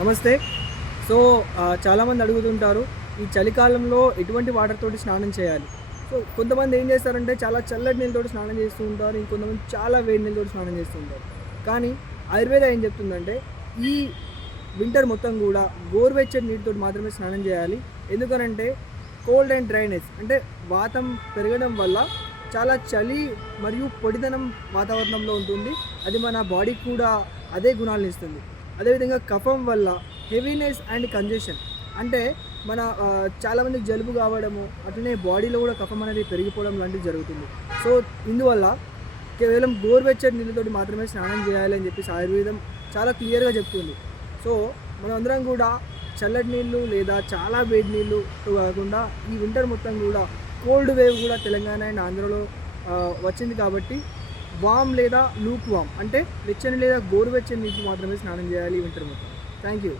నమస్తే. సో, చాలామంది అడుగుతుంటారు, ఈ చలికాలంలో ఎటువంటి వాటర్ తోటి స్నానం చేయాలి? సో, కొంతమంది ఏం చేస్తారంటే చాలా చల్లటి నీళ్ళతోటి స్నానం చేస్తూ ఉంటారు. ఇంకొంతమంది చాలా వేడి నీళ్ళతోటి స్నానం చేస్తూ ఉంటారు. కానీ ఆయుర్వేద ఏం చెప్తుందంటే, ఈ వింటర్ మొత్తం గూడా గోరువెచ్చని నీటితోటి మాత్రమే స్నానం చేయాలి. ఎందుకనంటే కోల్డ్ అండ్ డ్రైనెస్ అంటే వాతం పెరగడం వల్ల చాలా చలి మరియు పొడిదనం వాతావరణంలో ఉంటుంది. అది మన బాడీకి కూడా అదే గుణాలను ఇస్తుంది. అదేవిధంగా కఫం వల్ల హెవీనెస్ అండ్ కంజెషన్ అంటే మన చాలామందికి జలుబు కావడము, అట్లనే బాడీలో కూడా కఫం అనేది పెరిగిపోవడం లాంటివి జరుగుతుంది. సో, ఇందువల్ల కేవలం గోరువెచ్చని నీళ్ళతోటి మాత్రమే స్నానం చేయాలి అని చెప్పేసి ఆయుర్వేదం చాలా క్లియర్గా చెప్తుంది. సో, మనమందరం కూడా చల్లటి నీళ్ళు లేదా చాలా వేడి నీళ్ళు కాకుండా ఈ వింటర్ మొత్తం కూడా కోల్డ్ వేవ్ కూడా తెలంగాణ అండ్ ఆంధ్రలో వచ్చింది కాబట్టి వామ్ లేదా లూక్ వామ్ అంటే వెచ్చని లేదా గోరువెచ్చని నీటికి మాత్రమే స్నానం చేయాలి వింటర్ మొత్తం. Thank you.